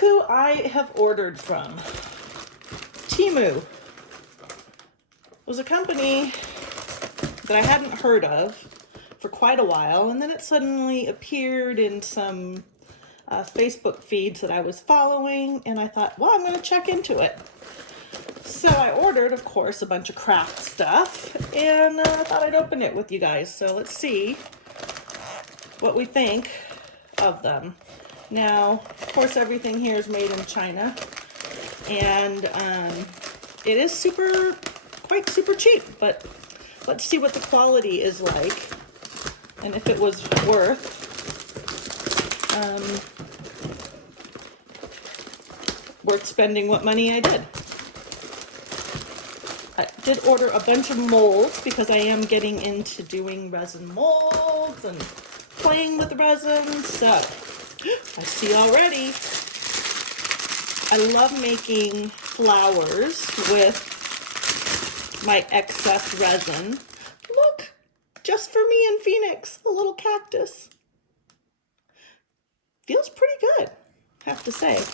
who I have ordered from. TEMU. It was a company that I hadn't heard of for quite a while, and then it suddenly appeared in some Facebook feeds that I was following, and I thought, well, I'm going to check into it. So I ordered, of course, a bunch of craft stuff, and I thought I'd open it with you guys. So let's see what we think of them. Now, of course, everything here is made in China, and it is quite super cheap, but let's see what the quality is like, and if it was worth spending what money I did. I did order a bunch of molds because I am getting into doing resin molds and playing with resin, so I see already. I love making flowers with my excess resin. Look, just for me in Phoenix, a little cactus. Feels pretty good, I have to say.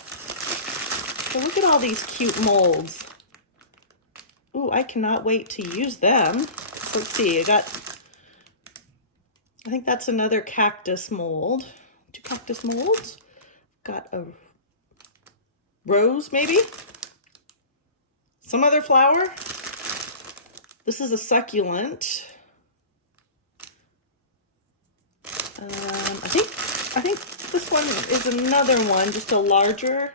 So look at all these cute molds. Ooh, I cannot wait to use them. Let's see, I think that's another cactus mold. 2 cactus molds. Got a rose, maybe? Some other flower. This is a succulent. I think this one is another one, just a larger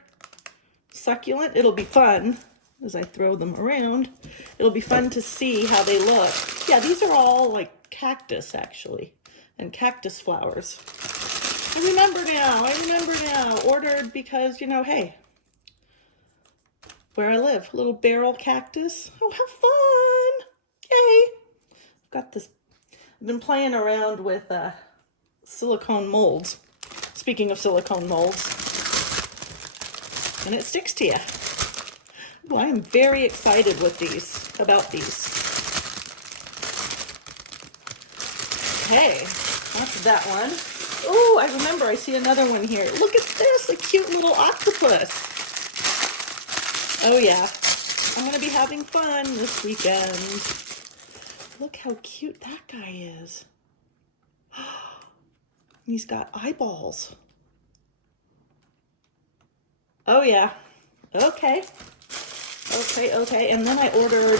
succulent. It'll be fun as I throw them around. It'll be fun to see how they look. Yeah, these are all like cactus actually, and cactus flowers. I remember now. Ordered because, you know, hey, where I live, little barrel cactus. Oh, how fun! Yay! I've got this. I've been playing around with silicone molds. Speaking of silicone molds, and it sticks to you. Ooh, I am very excited about these. Okay, that's that one. Oh, I remember, I see another one here. Look at this, a cute little octopus. Oh yeah, I'm gonna be having fun this weekend. Look how cute that guy is. He's got eyeballs. Oh yeah, okay. And then I ordered,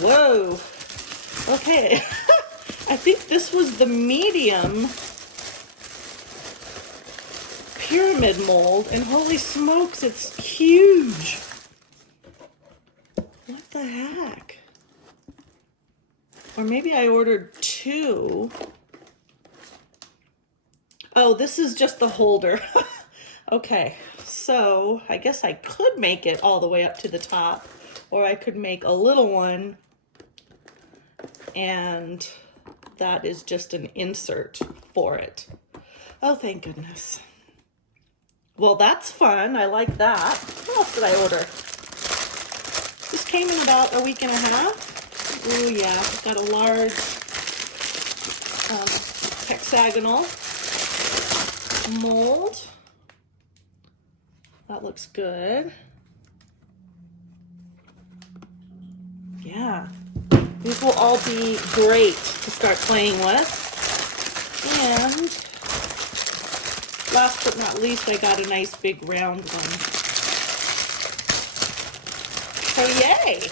whoa, okay. I think this was the medium pyramid mold, and holy smokes, it's huge. What the heck? Or maybe I ordered 2. Oh, this is just the holder. Okay, so I guess I could make it all the way up to the top, or I could make a little one, and that is just an insert for it. Oh, thank goodness. Well, that's fun. I like that. What else did I order? This came in about a week and a half. Oh yeah, it's got a large hexagonal mold. That looks good. Yeah, these will all be great to start playing with. And last but not least, I got a nice big round one. So yay!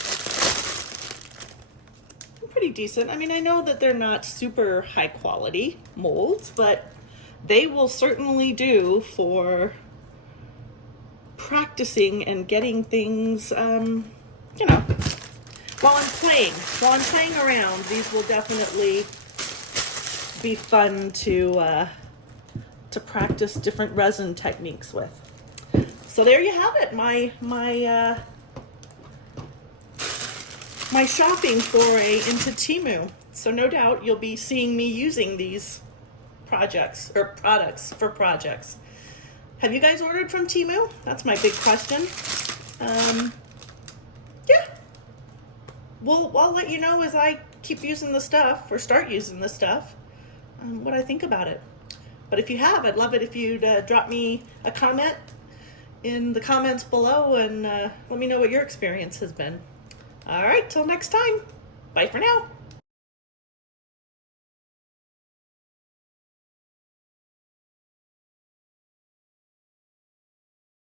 Pretty decent. I mean, I know that they're not super high quality molds, but they will certainly do for practicing and getting things, you know, while I'm playing around. These will definitely be fun to practice different resin techniques with. So there you have it, my shopping foray into TEMU. So no doubt you'll be seeing me using these products for projects. Have you guys ordered from TEMU? That's my big question. Yeah. Well, I'll let you know as I keep using the stuff, or start using the stuff, what I think about it. But if you have, I'd love it if you'd drop me a comment in the comments below and let me know what your experience has been. All right, till next time. Bye for now.